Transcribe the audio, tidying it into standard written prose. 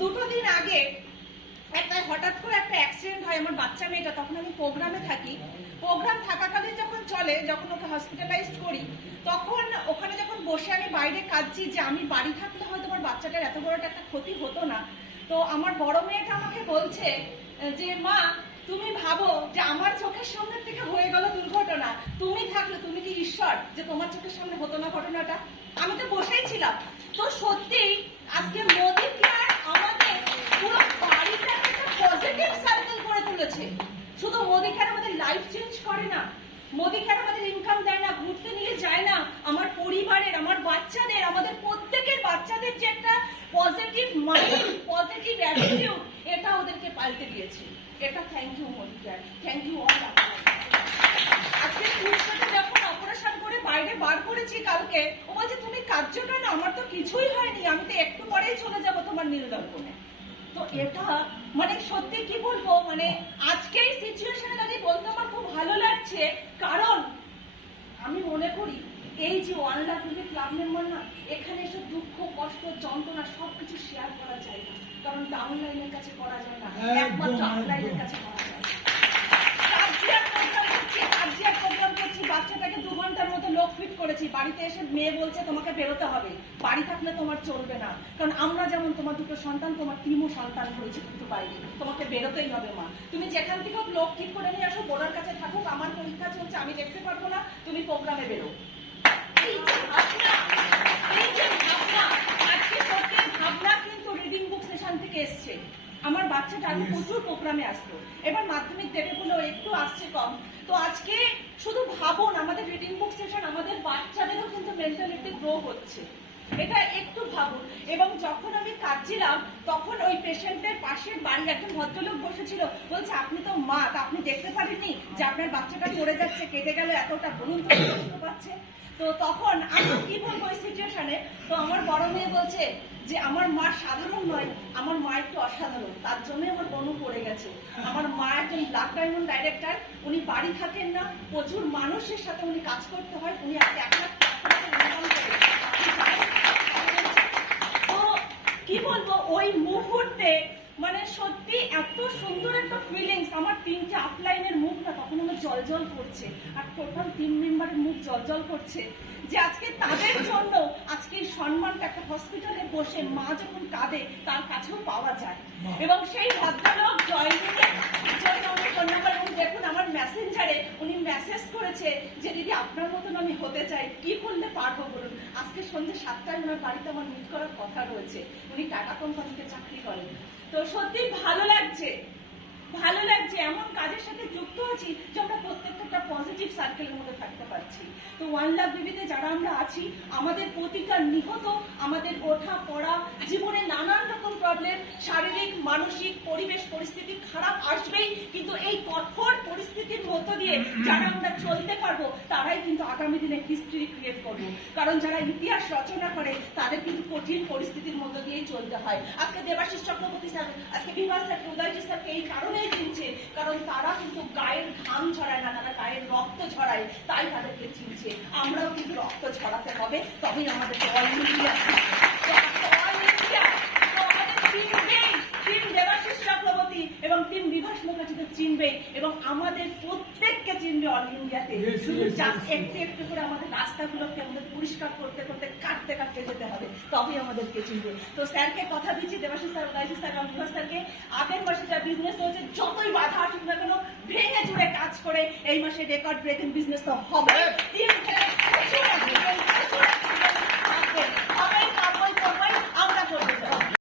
দুটো দিন আগে হঠাৎ করে একটা অ্যাক্সিডেন্ট হয় আমার বাচ্চা মেয়েটা, তখন আমি প্রোগ্রামে থাকি। প্রোগ্রাম থাকাকালীন যখন ওকে হসপিটালাইজড করি, তখন ওখানে যখন বসে আমি বাইরে কাঁদছি যে আমি বাড়ি থাকলে হয়তো আমার বাচ্চাটার এত বড় একটা ক্ষতি হতো না। তো আমার বড় মেয়েটা আমাকে বলছে যে মা, তুমি ভাবো যে আমার চোখের সামনে থেকে হয়ে গেল দুর্ঘটনা, তুমি থাকলে তুমি কি ঈশ্বর যে তোমার চোখের সামনে হতো না ঘটনাটা? আমি তো বসেই ছিলাম। তো সত্যি আজকে মোদি কেয়ার আমাদের পুরো বাড়িটাকে একটা পজিটিভ সার্কেল করে তুলেছে। শুধু মোদি কেয়ার আমাদের লাইফ চেঞ্জ করে না, মোদি কেয়ার আমাদের ইনকাম দেয় না, ঘুরতে নিয়ে যায় না, আমার পরিবারের, আমার বাচ্চাদের, আমাদের প্রত্যেকের বাচ্চাদের যে একটা পজিটিভ মাইন্ড, পজিটিভ অ্যাটিটিউড, এটা ওদেরকে পাল্টে দিয়েছে। এটা thank you Modi care, thank you all. আজকে যখন অপারেশন করে বাইরে বার করেছি কালকে, ও বলছে তুমি কাঁদছো কেন? আমার তো কিছুই হয়নি, আমি তো একটু পরেই চলে যাব তোমার নীলদর্পণে। তো এটা মানে সত্যি কি বলবো, মানে আজকে এই সিচুয়েশনে দাঁড়িয়ে বলতে আমার খুব ভালো লাগছে। কারণ আমি মনে করি এই যে 1 লাখ ক্লাব মেম্বার না, এখানে এসব দুঃখ কষ্ট যন্ত্রণা সবকিছু শেয়ার করা যায় না, কারণ ডাউনলাইনের কাছে করা যায় না, একমাত্র আপলাইনের কাছে করা যায়। বাচ্চাটাকে 2 ঘন্টার মতো লোক ফিট করেছি, বাড়িতে এসে মেয়ে বলছে তোমাকে বেরোতে হবে, বাড়ি থাকলে তোমার চলবে না, কারণ আমরা যেমন তোমার দুটো সন্তান, তোমার টিমও সন্তান হয়েছে কিন্তু বাইরে, তোমাকে বেরোতেই হবে মা। তুমি যেখান থেকে লোক ঠিক করে নিয়ে আসো, বোর্ডার কাছে থাকুক, আমার পরীক্ষা চলছে, আমি দেখতে পারবো না, তুমি প্রোগ্রামে বেরো। আজকে সত্যি ভাবনা কিন্তু রিডিং বুক সেশন থেকে এসছে। আমার বাচ্চাটা আগে প্রচুর প্রোগ্রামে আসতো, এবার মাধ্যমিক দেবে বলে একটু আসছে কম। তো আজকে শুধু ভাবুন, আমাদের রিডিং বুক সেশন আমাদের বাচ্চাদেরও কিন্তু মেন্টালিটি গ্রো হচ্ছে, এটা একটু ভাবুন। এবং যখন আমি কাঁদছিলাম তখন ওই পেশেন্টের পাশের বাড়ি একজন ভদ্রলোক বসেছিল, বলছে আপনি তো মা, তা আপনি দেখতে পারেননি যে আপনার বাচ্চাটা পড়ে যাচ্ছে, কেটে গেল এতটা, বলুন তো কষ্ট পাচ্ছে। তো তখন আমি কি বলবো ওই সিচুয়েশনে? তো আমার বড় মেয়ে বলছে যে আমার মা সাধারণ নয়, আমার মা একটু অসাধারণ, তার জন্য আমার বনু পড়ে গেছে। আমার মা একজন ব্ল্যাক ডায়মন্ড ডাইরেক্টর, উনি বাড়ি থাকেন না, প্রচুর মানুষের সাথে উনি কাজ করতে হয়, উনি আজকে 1 লাখ টাকা করে। তো কি বলবো ওই মুহূর্তে, মানে সত্যি এত সুন্দর একটা ফিলিংস। আমার 3টে আপলাইনের মুখ না তখন আমার জল করছে, আর টোটাল 3 মেম্বারের মুখ জল করছে, যে আজকে তাদের জন্য আজকে এই সম্মানটা একটা হসপিটালে বসে মা যখন কাঁদে তার কাছেও পাওয়া যায়। এবং সেই ভদ্রলোক জয়নীদের জন্য আমি ধন্যবাদ। দেখুন আমার মেসেঞ্জারে উনি মেসেজ করেছে যে দিদি আপনার মতন আমি হতে চাই, কি করলে পারবো বলুন। আজকে সন্ধ্যে 7টায় ওনার বাড়িতে আমার মিট করার কথা রয়েছে, উনি টাটা কোম্পানিতে চাকরি করেন। তো সত্যি ভালো লাগছে, ভালো লাগছে এমন কাজের সাথে যুক্ত আছি যে আমরা প্রত্যেকটা পজিটিভ সার্কেলের মধ্যে থাকতে পারছি। তো 1 লাখ বেবিতে যারা আমরা আছি, আমাদের প্রতিটা নিহত, আমাদের ওঠা পড়া, জীবনে নানান রকম প্রবলেম, শারীরিক মানসিক পরিবেশ পরিস্থিতি খারাপ আসবেই, কিন্তু এই কঠোর পরিস্থিতির মধ্য দিয়ে যারা আমরা চলতে পারবো তারাই কিন্তু আগামী দিনে হিস্ট্রি ক্রিয়েট করবো। কারণ যারা ইতিহাস রচনা করে তাদের কিন্তু কঠিন পরিস্থিতির মধ্য দিয়েই চলতে হয়। আজকে দেবাশিস চক্রবর্তী স্যার, আজকে বিভাস স্যার, উদয়জি স্যারকে এই কারণেই চিনছে, কারণ তারা কিন্তু গায়ের ঘাম ঝরায় না, তারা গায়ের রক্ত ঝরায়, তাই তাদেরকে চিনছে। আমরাও কিন্তু রক্ত ঝরাতে হবে, তবেই আমাদেরকে all India team Debashis Chakraborty এবং টিম বিভাস মুখার্জিকে চিনবে, এবং আমাদের প্রত্যেককে চিনবে অল ইন্ডিয়াতে। শুধু জাস্ট একটু করে আমাদের রাস্তাগুলোকে আমাদের পরিষ্কার করতে করতে কাটতে যেতে হবে, তবেই আমাদেরকে চিনবে। তো স্যারকে কথা দিচ্ছি, দেবাশিস স্যার, উদয়জি স্যার এবং বিভাস স্যারকে, আগের মাসে যা বিজনেস হয়েছে যতই বাধা আসুক না কেন ভেঙে চুড়ে কাজ করে এই মাসে রেকর্ড ব্রেকিং বিজনেস তো হবে।